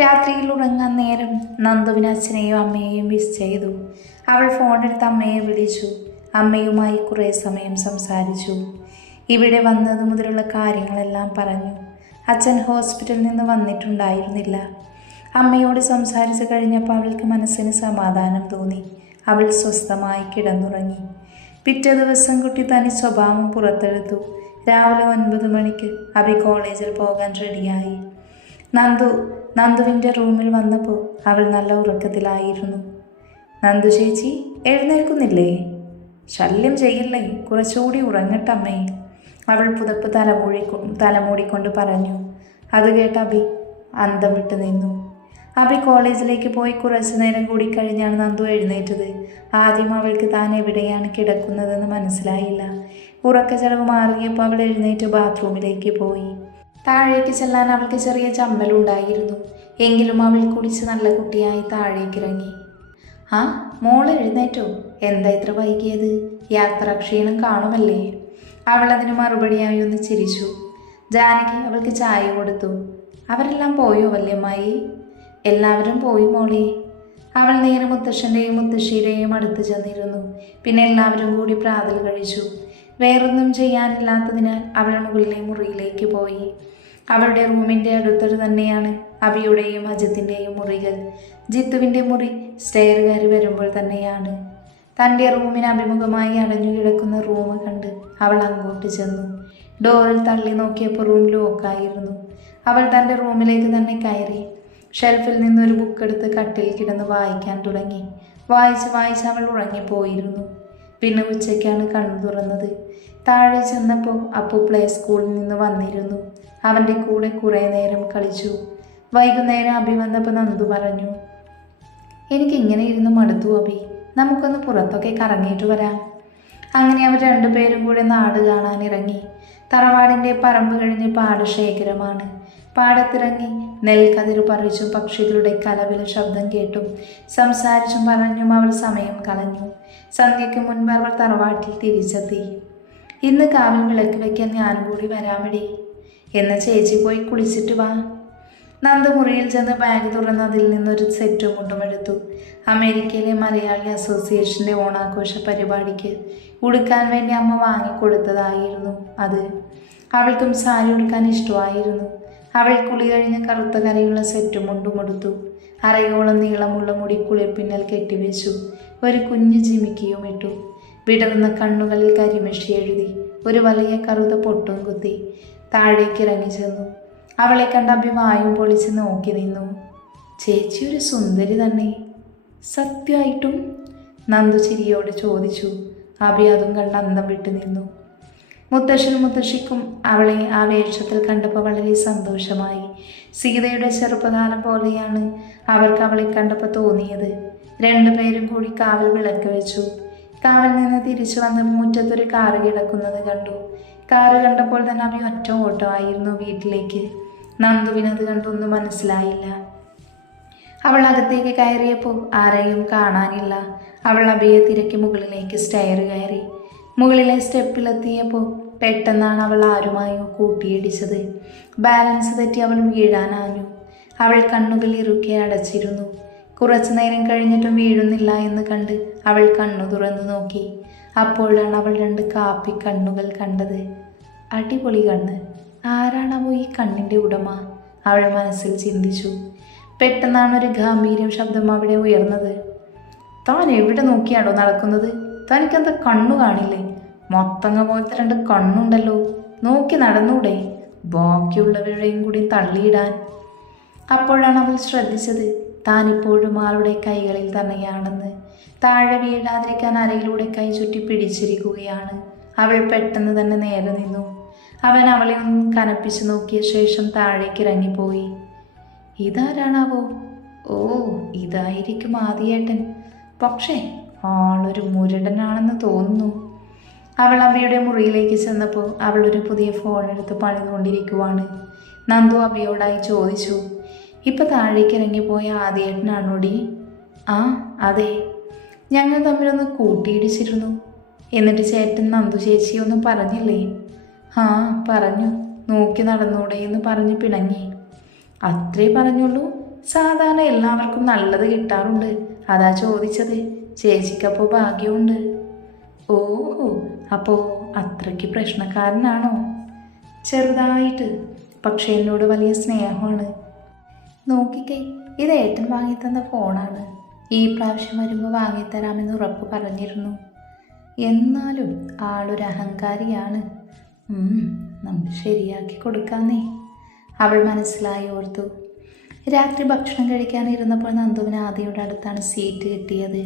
രാത്രിയിൽ ഉറങ്ങാൻ നേരം നന്ദുവിന് അച്ഛനെയും അമ്മയെയും മിസ് ചെയ്തു. അവൾ ഫോണെടുത്ത് അമ്മയെ വിളിച്ചു. അമ്മയുമായി കുറേ സമയം സംസാരിച്ചു. ഇവിടെ വന്നത് മുതലുള്ള കാര്യങ്ങളെല്ലാം പറഞ്ഞു. അച്ഛൻ ഹോസ്പിറ്റലിൽ നിന്ന് വന്നിട്ടുണ്ടായിരുന്നില്ല. അമ്മയോട് സംസാരിച്ചു കഴിഞ്ഞപ്പോൾ അവൾക്ക് മനസ്സിന് സമാധാനം തോന്നി. അവൾ സ്വസ്ഥമായി കിടന്നുറങ്ങി. പിറ്റേ ദിവസം കുട്ടി തനി സ്വഭാവം പുറത്തെടുത്തു. രാവിലെ 9 മണിക്ക് അഭി കോളേജിൽ പോകാൻ റെഡിയായി. നന്ദുവിൻ്റെ റൂമിൽ വന്നപ്പോൾ അവൾ നല്ല ഉറക്കത്തിലായിരുന്നു. നന്ദു ചേച്ചി എഴുന്നേൽക്കുന്നില്ലേ? ശല്യം ചെയ്യില്ലേ, കുറച്ചുകൂടി ഉറങ്ങട്ടമ്മേ, അവൾ പുതപ്പ് തലമൂടിക്കൊണ്ട് പറഞ്ഞു. അത് കേട്ട അഭി അന്തം വിട്ട് നിന്നു. അഭി കോളേജിലേക്ക് പോയി കുറച്ചു നേരം കൂടി കഴിഞ്ഞാണ് നന്ദു എഴുന്നേറ്റത്. ആദ്യം അവൾക്ക് താൻ എവിടെയാണ് കിടക്കുന്നതെന്ന് മനസ്സിലായില്ല. ഉറക്കച്ചടവ് മാറിയപ്പോൾ അവൾ എഴുന്നേറ്റ് ബാത്റൂമിലേക്ക് പോയി. താഴേക്ക് ചെല്ലാൻ അവൾക്ക് ചെറിയ ചമ്മലുണ്ടായിരുന്നു. എങ്കിലും അവൾ കുടിച്ച് നല്ല കുട്ടിയായി താഴേക്കിറങ്ങി. ആ മോള് എഴുന്നേറ്റോ? എന്താ ഇത്ര വൈകിയത്? യാത്രാക്ഷീണം കാണുമല്ലേ? അവൾ അതിന് മറുപടിയായി ഒന്ന് ചിരിച്ചു. ജാനകി അവൾക്ക് ചായ കൊടുത്തു. അവരെല്ലാം പോയോ വല്യമ്മായി? എല്ലാവരും പോയി മോളെ. അവൾ നേരെ മുത്തശ്ശൻ്റെയും മുത്തശ്ശിയുടെയും അടുത്ത് ചെന്നിരുന്നു. പിന്നെ എല്ലാവരും കൂടി പ്രാതൽ കഴിച്ചു. വേറൊന്നും ചെയ്യാനില്ലാത്തതിനാൽ അവൾ മുകളിലെ മുറിയിലേക്ക് പോയി. അവളുടെ റൂമിൻ്റെ അടുത്തൊരു തന്നെയാണ് അഭിയുടെയും അജിത്തിൻ്റെയും മുറികൾ. ജിത്തുവിൻ്റെ മുറി സ്റ്റെയർ കയറി വരുമ്പോൾ തന്നെയാണ്. തൻ്റെ റൂമിന് അഭിമുഖമായി അടഞ്ഞു കിടക്കുന്ന റൂം കണ്ട് അവൾ അങ്ങോട്ട് ചെന്നു. ഡോറിൽ തള്ളി നോക്കിയപ്പോൾ റൂം ലോക്കായിരുന്നു. അവൾ തൻ്റെ റൂമിലേക്ക് തന്നെ കയറി. ഷെൽഫിൽ നിന്നൊരു ബുക്കെടുത്ത് കട്ടിൽ കിടന്ന് വായിക്കാൻ തുടങ്ങി. വായിച്ച് അവൾ ഉറങ്ങിപ്പോയിരുന്നു. പിന്നെ ഉച്ചയ്ക്കാണ് കണ്ണു തുറന്നത്. താഴെ ചെന്നപ്പോൾ അപ്പു പ്ലേ സ്കൂളിൽ നിന്ന് വന്നിരുന്നു. അവൻ്റെ കൂടെ കുറേ നേരം കളിച്ചു. വൈകുന്നേരം അഭി വന്നപ്പോൾ നന്ദു പറഞ്ഞു, എനിക്കിങ്ങനെ ഇരുന്ന് മടുത്തു അഭി, നമുക്കൊന്ന് പുറത്തൊക്കെ കറങ്ങിയിട്ട് വരാം. അങ്ങനെ അവർ രണ്ടുപേരും കൂടെ നാട് കാണാനിറങ്ങി. തറവാടിൻ്റെ പറമ്പ് കഴിഞ്ഞ് പാടശേഖരമാണ്. പാടത്തിറങ്ങി നെൽക്കതിർ പറിച്ചും പക്ഷികളുടെ കലവില ശബ്ദം കേട്ടും സംസാരിച്ചും പറഞ്ഞും അവൾ സമയം കളഞ്ഞു. സന്ധ്യയ്ക്ക് മുൻപ് അവൾ തറവാട്ടിൽ തിരിച്ചെത്തി. ഇന്ന് കാവിൽ വിളക്ക് വയ്ക്കാൻ ഞാനും കൂടി വരാമടി. എന്ന് ചേച്ചി പോയി കുളിച്ചിട്ട് വാ. നന്ദു മുറിയിൽ ചെന്ന് ബാഗ് തുറന്ന് അതിൽ നിന്നൊരു സെറ്റും മുണ്ടും എടുത്തു. അമേരിക്കയിലെ മലയാളി അസോസിയേഷൻ്റെ ഓണാഘോഷ പരിപാടിക്ക് ഉടുക്കാൻ വേണ്ടി അമ്മ വാങ്ങിക്കൊടുത്തതായിരുന്നു അത്. അവൾക്കും സാരി ഉടുക്കാൻ ഇഷ്ടമായിരുന്നു. അവൾ കുളി കഴിഞ്ഞ് കറുത്ത കരയുള്ള സെറ്റും മുണ്ടും എടുത്തു. അരയോളം നീളമുള്ള മുടി കുളിർപ്പിന്നൽ കെട്ടിവെച്ചു. ഒരു കുഞ്ഞു ജിമിക്കിയും ഇട്ടു. വിടർന്ന കണ്ണുകളിൽ കരിമഷി എഴുതി. ഒരു വലിയ കറുത്ത പൊട്ടും കുത്തി. താഴേക്ക് ഇറങ്ങി ചെന്നു. അവളെ കണ്ട അഭി വായും പൊളിച്ച് നോക്കി നിന്നു. ചേച്ചി ഒരു സുന്ദരി തന്നെ. സത്യമായിട്ടും? നന്ദു ചിരിയോട് ചോദിച്ചു. അഭി അതും കണ്ട് അന്തം വിട്ട് നിന്നു. മുത്തശ്ശിക്കും അവളെ ആ വേഷത്തിൽ കണ്ടപ്പോൾ വളരെ സന്തോഷമായി. സീതയുടെ ചെറുപ്പകാലം പോലെയാണ് അവർക്ക് അവളെ കണ്ടപ്പോൾ തോന്നിയത്. രണ്ടുപേരും കൂടി കാവൽ വിളക്ക് വെച്ചു. കാവിൽ നിന്ന് തിരിച്ചു വന്ന് മുറ്റത്തൊരു കാറ് കിടക്കുന്നത് കണ്ടു. കാറ് കണ്ടപ്പോൾ തന്നെ അഭി ഒറ്റ ഓട്ടമായിരുന്നു വീട്ടിലേക്ക്. നന്ദുവിനത് കണ്ടൊന്നും മനസ്സിലായില്ല. അവൾ അകത്തേക്ക് കയറിയപ്പോൾ ആരെയും കാണാനില്ല. അവൾ അഭിയെ തിരക്കി മുകളിലേക്ക് സ്റ്റെയർ കയറി. മുകളിലെ സ്റ്റെപ്പിലെത്തിയപ്പോൾ പെട്ടെന്നാണ് അവൾ ആരുമായോ കൂട്ടിയിടിച്ചത്. ബാലൻസ് തെറ്റി അവൾ വീഴാനാഞ്ഞു. അവൾ കണ്ണുകൾ ഇറുക്കെ അടച്ചിരുന്നു. കുറച്ചു നേരം കഴിഞ്ഞിട്ടും വീഴുന്നില്ല എന്ന് കണ്ട് അവൾ കണ്ണു തുറന്നു നോക്കി. അപ്പോഴാണ് അവൾ 2 കാപ്പി കണ്ണുകൾ കണ്ടത്. അടിപൊളി കണ്ണ്. ആരാണവോ ഈ കണ്ണിൻ്റെ ഉടമ? അവൾ മനസ്സിൽ ചിന്തിച്ചു. പെട്ടെന്നാണ് ഒരു ഗാംഭീര്യം ശബ്ദം അവിടെ ഉയർന്നത്. താൻ എവിടെ നോക്കിയാണോ നടക്കുന്നത്? തനിക്കെന്താ കണ്ണു കാണില്ലേ? മൊത്തങ്ങ പോലത്തെ 2 കണ്ണുണ്ടല്ലോ, നോക്കി നടന്നൂടെ? ബാക്കിയുള്ളവരുടെയും കൂടി തള്ളിയിടാൻ. അപ്പോഴാണ് അവൾ ശ്രദ്ധിച്ചത് താനിപ്പോഴും ആളുടെ കൈകളിൽ തന്നെയാണെന്ന്. താഴെ വീഴാതിരിക്കാൻ അരയിലൂടെ കൈ ചുറ്റി പിടിച്ചിരിക്കുകയാണ്. അവൾ പെട്ടെന്ന് തന്നെ നേരെ നിന്നു. അവൻ അവളെ ഒന്ന് കനപ്പിച്ചു നോക്കിയ ശേഷം താഴേക്ക് ഇറങ്ങിപ്പോയി. ഇതാരാണാവോ? ഓ, ഇതായിരിക്കും ആദിയേട്ടൻ. പക്ഷേ ആളൊരു മുരടനാണെന്ന് തോന്നുന്നു. അവൾ അബിയുടെ മുറിയിലേക്ക് ചെന്നപ്പോൾ അവൾ ഒരു പുതിയ ഫോൺ എടുത്ത് പണിതുകൊണ്ടിരിക്കുവാണ്. നന്ദു അബിയോടായി ചോദിച്ചു, ഇപ്പം താഴേക്ക് ഇറങ്ങിപ്പോയ ആദിയേട്ടനാണോടി? ആ അതെ, ഞങ്ങൾ തമ്മിലൊന്ന് കൂട്ടിയിടിച്ചിരുന്നു. എന്നിട്ട് ചേട്ടൻ നന്ദു ചേച്ചിയൊന്നും പറഞ്ഞില്ലേ? ആ പറഞ്ഞു, നോക്കി നടന്നൂടെ എന്ന് പറഞ്ഞ് പിണങ്ങി. അത്രേ പറഞ്ഞുള്ളൂ? സാധാരണ എല്ലാവർക്കും നല്ലത് കിട്ടാറുണ്ട്. അതാ ചോദിച്ചത്. ചേച്ചിക്കപ്പോൾ ഭാഗ്യമുണ്ട്. ഓഹോ, അപ്പോൾ അത്രയ്ക്ക് പ്രശ്നക്കാരനാണോ? ചെറുതായിട്ട്. പക്ഷേ എന്നോട് വലിയ സ്നേഹമാണ്. നോക്കിക്കേ, ഇത് ഏട്ടൻ വാങ്ങിത്തന്ന ഫോണാണ്. ഈ പ്രാവശ്യം വരുമ്പോൾ വാങ്ങിത്തരാമെന്ന് ഉറപ്പ് പറഞ്ഞിരുന്നു. എന്നാലും ആളൊരു അഹങ്കാരിയാണ്. നമുക്ക് ശരിയാക്കി കൊടുക്കാന്നേ, അവൾ മനസ്സിലായി ഓർത്തു. രാത്രി ഭക്ഷണം കഴിക്കാനിരുന്നപ്പോൾ നന്ദുവിന് ആദിയുടെ അടുത്താണ് സീറ്റ് കിട്ടിയത്.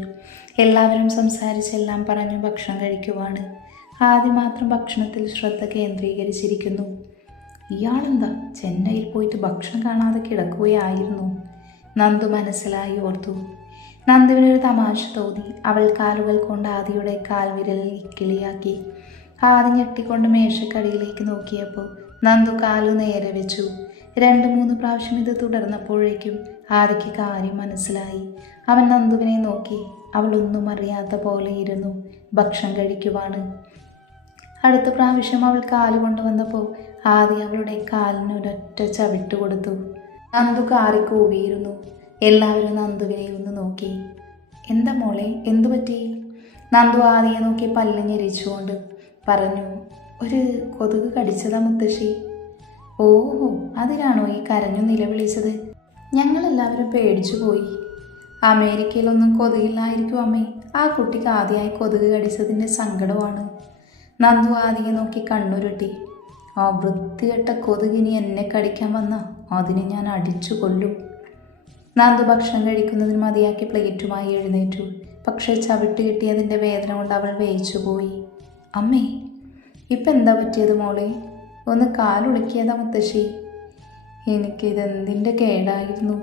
എല്ലാവരും സംസാരിച്ചെല്ലാം പറഞ്ഞു ഭക്ഷണം കഴിക്കുവാണ്. ആദി മാത്രം ഭക്ഷണത്തിൽ ശ്രദ്ധ കേന്ദ്രീകരിച്ചിരിക്കുന്നു. ഇയാളെന്താ ചെന്നൈയിൽ പോയിട്ട് ഭക്ഷണം കാണാതെ കിടക്കുകയായിരുന്നു? നന്ദു മനസ്സിലായി ഓർത്തു. നന്ദുവിനൊരു തമാശ തോന്നി. അവൾ കാലുകൾ കൊണ്ട് ആദിയുടെ കാൽവിരലിൽ ഇക്കിളിയാക്കി. ആദി ഞെട്ടിക്കൊണ്ട് മേശക്കടിയിലേക്ക് നോക്കിയപ്പോൾ നന്ദു കാലു നേരെ വെച്ചു. 2-3 പ്രാവശ്യം ഇത് തുടർന്നപ്പോഴേക്കും ആദിക്ക് കാര്യം മനസ്സിലായി. അവൻ നന്ദുവിനെ നോക്കി. അവൾ ഒന്നും അറിയാത്ത പോലെ ഇരുന്നു ഭക്ഷണം കഴിക്കുവാണ്. അടുത്ത പ്രാവശ്യം അവൾ കാല് കൊണ്ടുവന്നപ്പോൾ ആദി അവളുടെ കാലിനൊരൊറ്റ ചവിട്ട് കൊടുത്തു. നന്ദു കാറി കൂവിയിരുന്നു. എല്ലാവരും നന്ദുവിനെ ഒന്ന് നോക്കി. എന്താ മോളെ, എന്തു പറ്റി? നന്ദു ആദിയെ നോക്കി പല്ല് ഞെരിച്ചുകൊണ്ട് പറഞ്ഞു, ഒരു കൊതുക് കടിച്ചതാ മുത്തശ്ശി. ഓഹോ, അതിനാണോ ഈ കരഞ്ഞു നിലവിളിച്ചത്? ഞങ്ങളെല്ലാവരും പേടിച്ചു പോയി. അമേരിക്കയിലൊന്നും കൊതുകില്ലായിരിക്കും അമ്മേ. ആ കുട്ടിക്ക് ആദ്യമായി കൊതുക് കടിച്ചതിൻ്റെ സങ്കടമാണ്. നന്ദു ആദിയെ നോക്കി കണ്ണുരുട്ടി. ആ വൃത്തികെട്ട കൊതുകിനി എന്നെ കടിക്കാൻ വന്ന അതിനെ ഞാൻ അടിച്ചു കൊല്ലും. നന്ദു ഭക്ഷണം കഴിക്കുന്നതിന് മതിയാക്കി പ്ലേറ്റുമായി എഴുന്നേറ്റു. പക്ഷേ ചവിട്ട് കിട്ടിയതിൻ്റെ വേദന കൊണ്ട് അവൾ വേയിച്ചു പോയി. അമ്മേ, ഇപ്പം എന്താ പറ്റിയത് മോളെ? ഒന്ന് കാലുളുക്കിയതാ മുത്തശ്ശി. എനിക്കിതെന്തിൻ്റെ കേടായിരുന്നു.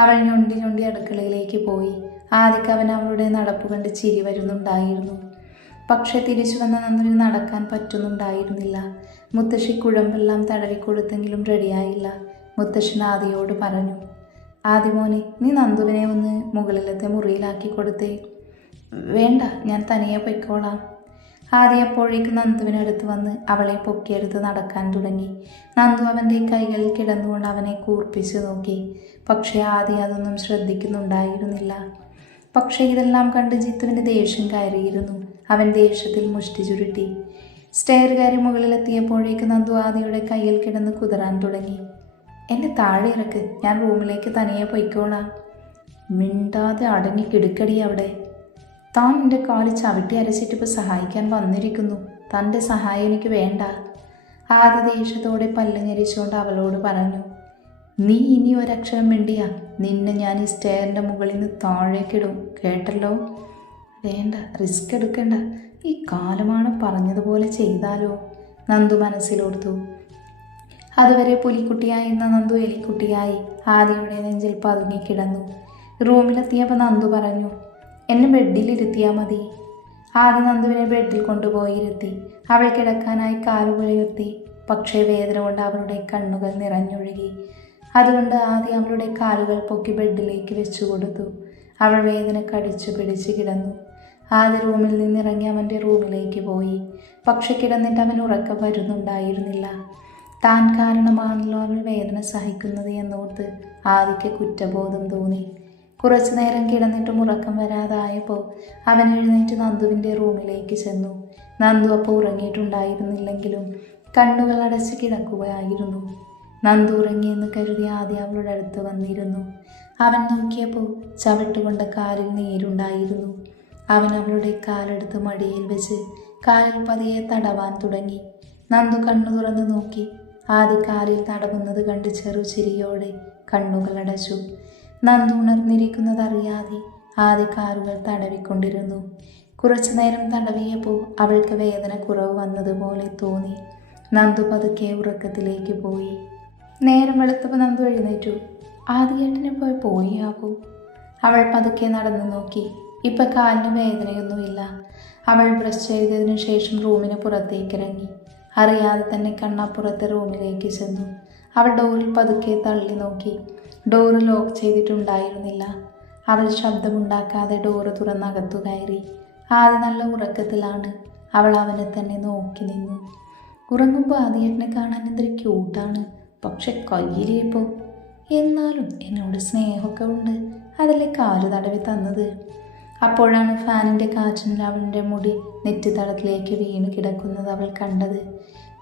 അവൾ ഞൊണ്ടി ഞൊണ്ടി അടുക്കളയിലേക്ക് പോയി. ആദ്യം അവൻ അവളുടെ നടപ്പ് കണ്ട് ചിരി വരുന്നുണ്ടായിരുന്നു. പക്ഷെ തിരിച്ചു വന്ന നന്ദുവിന് നടക്കാൻ പറ്റുന്നുണ്ടായിരുന്നില്ല. മുത്തശ്ശി കുഴമ്പെല്ലാം തടവിക്കൊടുത്തെങ്കിലും റെഡിയായില്ല. മുത്തശ്ശൻ ആദിയോട് പറഞ്ഞു, ആദിമോനെ, നീ നന്ദുവിനെ ഒന്ന് മുകളിലത്തെ മുറിയിലാക്കി കൊടുത്തേ. വേണ്ട, ഞാൻ തനിയെ പൊയ്ക്കോളാം. ആദി അപ്പോഴേക്ക് നന്ദുവിനടുത്ത് വന്ന് അവളെ പൊക്കിയെടുത്ത് നടക്കാൻ തുടങ്ങി. നന്ദു അവൻ്റെ കൈകളിൽ കിടന്നുകൊണ്ട് അവനെ കൂർപ്പിച്ചു നോക്കി. പക്ഷേ ആദി അതൊന്നും ശ്രദ്ധിക്കുന്നുണ്ടായിരുന്നില്ല. പക്ഷേ ഇതെല്ലാം കണ്ട് ജിത്തുവിൻ്റെ ദേഷ്യം കയറിയിരുന്നു. അവൻ ദേഷ്യത്തിൽ മുഷ്ടി ചുരുട്ടി. സ്റ്റെയർ കയറി മുകളിലെത്തിയപ്പോഴേക്ക് നന്ദു ആദിയുടെ കയ്യിൽ കിടന്ന് കുതിരാൻ തുടങ്ങി. എന്നെ താഴെ ഇറക്ക്, ഞാൻ റൂമിലേക്ക് തനിയെ പൊയ്ക്കോളാം. മിണ്ടാതെ അടങ്ങി കിടുക്കടി അവിടെ. താൻ എൻ്റെ കാല് ചവിട്ടി അരച്ചിട്ടിപ്പോൾ സഹായിക്കാൻ വന്നിരിക്കുന്നു. തൻ്റെ സഹായം എനിക്ക് വേണ്ട. ആദ്യ ദേഷ്യത്തോടെ പല്ല് ഞെരിച്ചുകൊണ്ട് അവളോട് പറഞ്ഞു, നീ ഇനി ഒരക്ഷരം മിണ്ടിയാ നിന്നെ ഞാൻ ഈ സ്റ്റെയറിൻ്റെ മുകളിൽ നിന്ന് താഴേക്കിടും, കേട്ടല്ലോ? വേണ്ട, റിസ്ക് എടുക്കണ്ട. ഈ കാലമാണ് പറഞ്ഞതുപോലെ ചെയ്താലോ? നന്ദു മനസ്സിലോർത്തു. അതുവരെ പുലിക്കുട്ടിയായിരുന്ന നന്ദു എലിക്കുട്ടിയായി ആദിയുടെ നെഞ്ചിൽ പതുങ്ങിക്കിടന്നു. റൂമിലെത്തിയപ്പോൾ നന്ദു പറഞ്ഞു, എന്നെ ബെഡിലിരുത്തിയാൽ മതി. ആദി നന്ദുവിനെ ബെഡിൽ കൊണ്ടുപോയി ഇരുത്തി. അവൾ കിടക്കാനായി കാലുകൾ ഉയർത്തി. പക്ഷേ വേദന കൊണ്ട് അവളുടെ കണ്ണുകൾ നിറഞ്ഞൊഴുകി. അതുകൊണ്ട് ആദി അവളുടെ കാലുകൾ പൊക്കി ബെഡിലേക്ക് വെച്ചു കൊടുത്തു. അവൾ വേദന കടിച്ചു പിടിച്ച് കിടന്നു. ആദി റൂമിൽ നിന്നിറങ്ങി അവൻ്റെ റൂമിലേക്ക് പോയി. പക്ഷെ കിടന്നിട്ട് അവൻ ഉറക്കം വരുന്നുണ്ടായിരുന്നില്ല. താൻ കാരണമാണല്ലോ അവൾ വേദന സഹിക്കുന്നത് എന്നോർത്ത് ആദിക്ക് കുറ്റബോധം തോന്നി. കുറച്ചു നേരം കിടന്നിട്ടും ഉറക്കം വരാതായപ്പോൾ അവൻ എഴുന്നേറ്റ് നന്ദുവിൻ്റെ റൂമിലേക്ക് ചെന്നു. നന്ദു അപ്പോൾ ഉറങ്ങിയിട്ടുണ്ടായിരുന്നില്ലെങ്കിലും കണ്ണുകൾ അടച്ച് കിടക്കുകയായിരുന്നു. നന്ദു ഉറങ്ങിയെന്ന് കരുതി ആദ്യം അവളുടെ അടുത്ത് വന്നിരുന്നു. അവൻ നോക്കിയപ്പോൾ ചവിട്ടുകൊണ്ട കാലിൽ നീരുണ്ടായിരുന്നു. അവൻ അവളുടെ കാലെടുത്ത് മടിയിൽ വെച്ച് കാലിൽ പതിയെ തടവാൻ തുടങ്ങി. നന്ദു കണ്ണു തുറന്ന് നോക്കി. ആദി കാലിൽ തടവുന്നത് കണ്ട് ചെറുചിരിയോടെ കണ്ണുകൾ അടച്ചു. നന്ദു ഉണർന്നിരിക്കുന്നതറിയാതെ ആദി കാലുകൾ തടവിക്കൊണ്ടിരുന്നു. കുറച്ചു നേരം തടവിയപ്പോൾ അവൾക്ക് വേദന കുറവ് വന്നതുപോലെ തോന്നി. നന്ദു പതുക്കെ ഉറക്കത്തിലേക്ക് പോയി. നേരം വെളുത്തപ്പോൾ നന്ദു എഴുന്നേറ്റു. ആദിയേട്ടനെ പോയാവൂ. അവൾ പതുക്കെ നടന്നു നോക്കി. ഇപ്പം കാലിന് വേദനയൊന്നുമില്ല. അവൾ ബ്രഷ് ചെയ്തതിനു ശേഷം റൂമിന് പുറത്തേക്കിറങ്ങി. അറിയാതെ തന്നെ കണ്ണപ്പുറത്തെ റൂമിലേക്ക് ചെന്നു. അവൾ ഡോറിൽ പതുക്കെ തള്ളി നോക്കി. ഡോറ് ലോക്ക് ചെയ്തിട്ടുണ്ടായിരുന്നില്ല. അവൾ ശബ്ദമുണ്ടാക്കാതെ ഡോറ് തുറന്നകത്തു കയറി. ആദ്യം നല്ല ഉറക്കത്തിലാണ്. അവൾ അവനെ തന്നെ നോക്കി നിന്നു. ഉറങ്ങുമ്പോൾ ആദിയേട്ടനെ കാണാൻ എന്തൊരു ക്യൂട്ടാണ്. പക്ഷെ കയ്യിലിപ്പോൾ എന്നാലും എന്നോട് സ്നേഹമൊക്കെ ഉണ്ട്, അതിലെ കാല് തടവി തന്നത്. അപ്പോഴാണ് ഫാനിൻ്റെ കാറ്റിനിൽ അവൻ്റെ മുടി നെറ്റിത്തടത്തിലേക്ക് വീണ് കിടക്കുന്നത് അവൾ കണ്ടത്.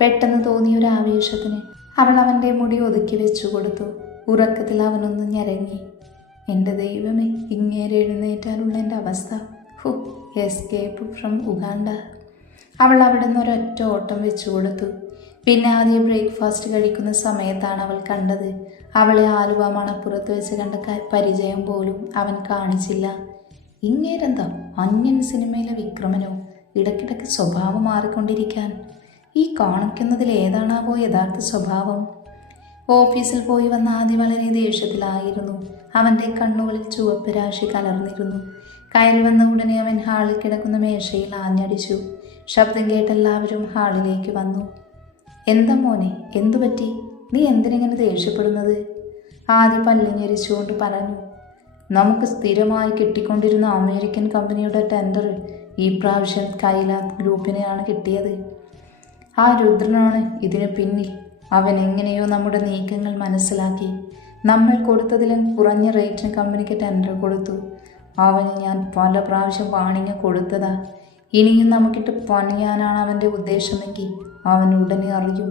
പെട്ടെന്ന് തോന്നിയ ഒരു ആവേശത്തിന് അവൾ അവൻ്റെ മുടി ഒതുക്കി വെച്ചു കൊടുത്തു. ഉറക്കത്തിൽ അവനൊന്ന് ഞരങ്ങി. എൻ്റെ ദൈവമേ, ഇങ്ങേരെ എഴുന്നേറ്റാലുള്ള എൻ്റെ അവസ്ഥ! Escape from Uganda. അവൾ അവിടെ നിന്ന് ഒരൊറ്റ ഓട്ടം വെച്ചു കൊടുത്തു. പിന്നെ ആദ്യം ബ്രേക്ക്ഫാസ്റ്റ് കഴിക്കുന്ന സമയത്താണ് അവൾ കണ്ടത്. അവളെ ആലുവ മണപ്പുറത്ത് വെച്ച് കണ്ട പരിചയം പോലും അവൻ കാണിച്ചില്ല. ഇങ്ങേരെന്താ അന്യൻ സിനിമയിലെ വിക്രമനോ? ഇടയ്ക്കിടയ്ക്ക് സ്വഭാവം മാറിക്കൊണ്ടിരിക്കാൻ. ഈ കാണിക്കുന്നതിൽ ഏതാണാവോ യഥാർത്ഥ സ്വഭാവം? ഓഫീസിൽ പോയി വന്ന ആദ്യം വളരെ ദേഷ്യത്തിലായിരുന്നു. അവൻ്റെ കണ്ണുകളിൽ ചുവപ്പ് രാശി കലർന്നിരുന്നു. കയറി വന്ന ഉടനെ അവൻ ഹാളിൽ കിടക്കുന്ന മേശയിൽ ആഞ്ഞടിച്ചു. ശബ്ദം കേട്ടെല്ലാവരും ഹാളിലേക്ക് വന്നു. എന്താ മോനെ, എന്തു പറ്റി? നീ എന്തിനെങ്ങനെ ദേഷ്യപ്പെടുന്നത്? ആദ്യം പല്ലിഞ്ഞരിച്ചുകൊണ്ട് പറഞ്ഞു. നമുക്ക് സ്ഥിരമായി കിട്ടിക്കൊണ്ടിരുന്ന അമേരിക്കൻ കമ്പനിയുടെ ടെൻഡർ ഈ പ്രാവശ്യം കൈലാത്ത് ഗ്രൂപ്പിനെയാണ് കിട്ടിയത്. ആ രുദ്രനാണ് ഇതിന് പിന്നിൽ. അവൻ എങ്ങനെയോ നമ്മുടെ നീക്കങ്ങൾ മനസ്സിലാക്കി നമ്മൾ കൊടുത്തതിലും കുറഞ്ഞ റേറ്റിന് കമ്പനിക്ക് ടെൻഡർ കൊടുത്തു. അവന് ഞാൻ പല പ്രാവശ്യം വാണിങ് കൊടുത്തതാ. ഇനിയും നമുക്കിട്ട് പണിയാനാണ് അവൻ്റെ ഉദ്ദേശമെങ്കിൽ അവൻ ഉടനെ അറിയും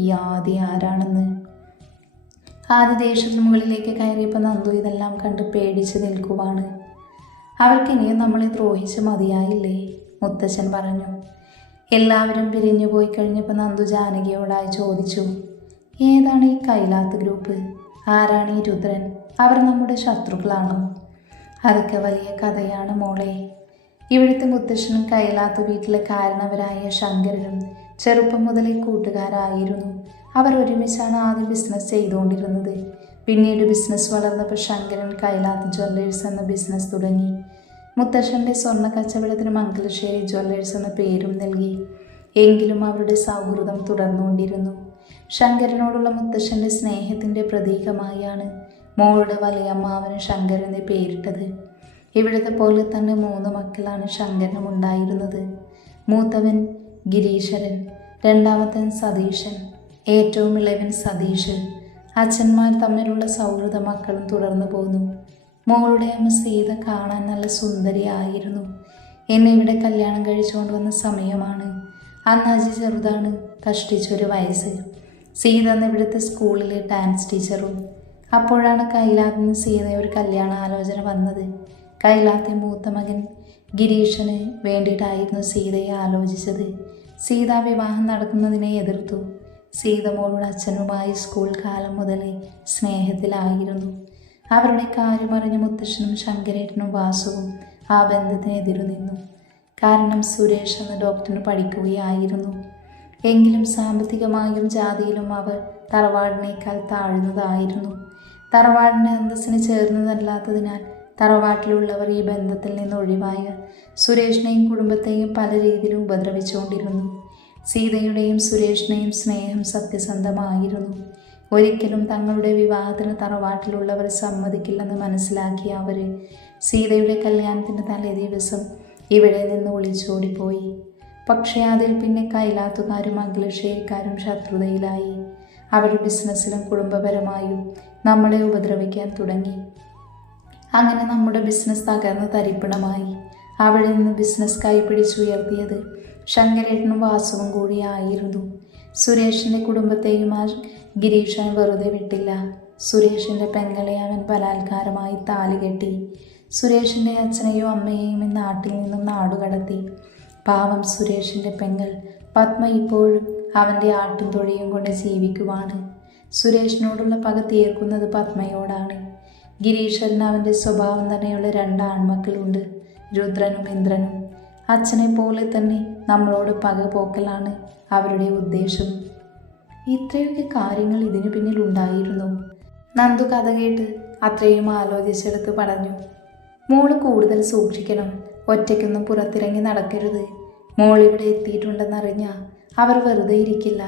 ഈ ആദി ആരാണെന്ന്. ആദ്യ ദേശത്തിന് മുകളിലേക്ക് കയറിയപ്പോൾ നന്ദു ഇതെല്ലാം കണ്ട് പേടിച്ച് നിൽക്കുവാണ്. അവർക്കിനിയും നമ്മളെ ദ്രോഹിച്ച് മതിയായില്ലേ? മുത്തച്ഛൻ പറഞ്ഞു. എല്ലാവരും പിരിഞ്ഞു പോയി കഴിഞ്ഞപ്പോൾ നന്ദു ജാനകിയോടായി ചോദിച്ചു, ഏതാണ് ഈ കൈലാത്ത് ഗ്രൂപ്പ്? ആരാണ് ഈ രുദ്രൻ? അവർ നമ്മുടെ ശത്രുക്കളാണോ? അതൊക്കെ വലിയ കഥയാണ് മോളെ. ഇവിടുത്തെ മുത്തശ്ശനും കൈലാത്ത് വീട്ടിലെ കാരണവരായ ശങ്കരനും ചെറുപ്പം മുതലേ കൂട്ടുകാരായിരുന്നു. അവർ ഒരുമിച്ചാണ് ആദ്യം ബിസിനസ് ചെയ്തുകൊണ്ടിരുന്നത്. പിന്നീട് ബിസിനസ് വളർന്നപ്പോൾ ശങ്കരൻ കൈലാത്ത് ജ്വല്ലേഴ്സ് എന്ന ബിസിനസ് തുടങ്ങി. മുത്തശ്ശൻ്റെ സ്വർണ്ണ കച്ചവടത്തിന് മംഗലശ്ശേരി ജ്വല്ലേഴ്സ് എന്ന പേരും നൽകി. എങ്കിലും അവരുടെ സൗഹൃദം തുടർന്നുകൊണ്ടിരുന്നു. ശങ്കരനോടുള്ള മുത്തശ്ശൻ്റെ സ്നേഹത്തിൻ്റെ പ്രതീകമായാണ് മോളുടെ വലിയമ്മാവന് ശങ്കരൻ എന്ന് പേരിട്ടത്. ഇവിടുത്തെ പോലെ തന്നെ 3 മക്കളാണ് ശങ്കരനും ഉണ്ടായിരുന്നത്. മൂത്തവൻ ഗിരീശരൻ, രണ്ടാമത്തൻ സതീശൻ, ഏറ്റവും ഇളയവൻ സതീഷ്. അച്ഛന്മാർ തമ്മിലുള്ള സൗഹൃദ മക്കളും തുടർന്നു പോന്നു. മോളുടെ അമ്മ സീത കാണാൻ നല്ല സുന്ദരിയായിരുന്നു. എന്നെ ഇവിടെ കല്യാണം കഴിച്ചുകൊണ്ട് വന്ന സമയമാണ്. അന്ന് അജി ചെറുതാണ്, കഷ്ടിച്ചൊരു വയസ്സ്. സീത അന്ന് ഇവിടുത്തെ സ്കൂളിലെ ഡാൻസ് ടീച്ചറും. അപ്പോഴാണ് കൈലാത്തിന് സീത ഒരു കല്യാണ ആലോചന വന്നത്. കൈലാത്തെ മൂത്ത മകൻ ഗിരീഷന് വേണ്ടിയിട്ടായിരുന്നു സീതയെ ആലോചിച്ചത്. സീത വിവാഹം നടക്കുന്നതിനെ എതിർത്തു. സീത മോളുടെ അച്ഛനുമായി സ്കൂൾ കാലം മുതലേ സ്നേഹത്തിലായിരുന്നു. അവരുടെ കാര്യമറിഞ്ഞ മുത്തശ്ശനും ശങ്കരേട്ടനും വാസുവും ആ ബന്ധത്തിനെതിരു നിന്നു. കാരണം സുരേഷ് എന്ന ഡോക്ടറിന് പഠിക്കുകയായിരുന്നു. എങ്കിലും സാമ്പത്തികമായും ജാതിയിലും അവർ തറവാടിനേക്കാൾ താഴ്ന്നതായിരുന്നു. തറവാടിൻ്റെ അന്തസ്സിന് ചേർന്നതല്ലാത്തതിനാൽ തറവാട്ടിലുള്ളവർ ഈ ബന്ധത്തിൽ നിന്ന് ഒഴിവായ സുരേഷിനെയും കുടുംബത്തെയും പല രീതിയിലും ഉപദ്രവിച്ചുകൊണ്ടിരുന്നു. സീതയുടെയും സുരേഷിനെയും സ്നേഹം സത്യസന്ധമായിരുന്നു. ഒരിക്കലും തങ്ങളുടെ വിവാഹത്തിന് തറവാട്ടിലുള്ളവർ സമ്മതിക്കില്ലെന്ന് മനസ്സിലാക്കിയ അവർ സീതയുടെ കല്യാണത്തിൻ്റെ തലേ ദിവസം ഇവിടെ നിന്ന് ഒളിച്ചോടിപ്പോയി. പക്ഷേ അതിൽ പിന്നെ കൈലാത്തുകാരും മംഗലശ്ശേരിക്കാരും ശത്രുതയിലായി. അവർ ബിസിനസ്സിലും കുടുംബപരമായും നമ്മളെ ഉപദ്രവിക്കാൻ തുടങ്ങി. അങ്ങനെ നമ്മുടെ ബിസിനസ് തകർന്ന് തരിപ്പണമായി. അവിടെ നിന്ന് ബിസിനസ് കൈപിടിച്ചുയർത്തിയത് ശങ്കരേട്ടനും വാസുവും കൂടിയായിരുന്നു. സുരേഷിൻ്റെ കുടുംബത്തെയും ആ ഗിരീഷൻ വെറുതെ വിട്ടില്ല. സുരേഷിൻ്റെ പെങ്ങളെ അവൻ ബലാത്കാരമായി താലി കെട്ടി. സുരേഷിൻ്റെ അച്ഛനെയും അമ്മയെയും ഈ നാട്ടിൽ നിന്നും നാടുകടത്തി. പാവം സുരേഷിൻ്റെ പെങ്ങൾ പത്മ ഇപ്പോഴും അവൻ്റെ ആട്ടും തൊഴിയും കൊണ്ട് ജീവിക്കുവാണ്. സുരേഷിനോടുള്ള പക തീർക്കുന്നത് പത്മയോടാണ്. ഗിരീശ്വരന് അവൻ്റെ സ്വഭാവം തന്നെയുള്ള 2 ആൺമക്കളുണ്ട്, രുദ്രനും ഇന്ദ്രനും. അച്ഛനെ പോലെ തന്നെ നമ്മളോട് പക പോക്കലാണ് അവരുടെ ഉദ്ദേശം. ഇത്രയൊക്കെ കാര്യങ്ങൾ ഇതിനു പിന്നിലുണ്ടായിരുന്നു. നന്ദു കഥ കേട്ട് അത്രയും ആലോചിച്ചെടുത്ത് പറഞ്ഞു. മോള് കൂടുതൽ സൂക്ഷിക്കണം, ഒറ്റയ്ക്കൊന്നും പുറത്തിറങ്ങി നടക്കരുത്. മോളിവിടെ എത്തിയിട്ടുണ്ടെന്നറിഞ്ഞാൽ അവർ വെറുതെ ഇരിക്കില്ല.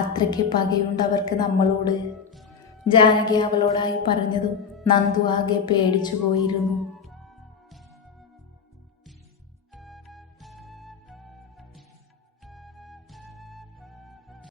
അത്രയ്ക്ക് പകയുണ്ട് അവർക്ക് നമ്മളോട്. ജാനകി അവളോടായി പറഞ്ഞതും നന്ദു ആകെ പേടിച്ചു പോയിരുന്നു.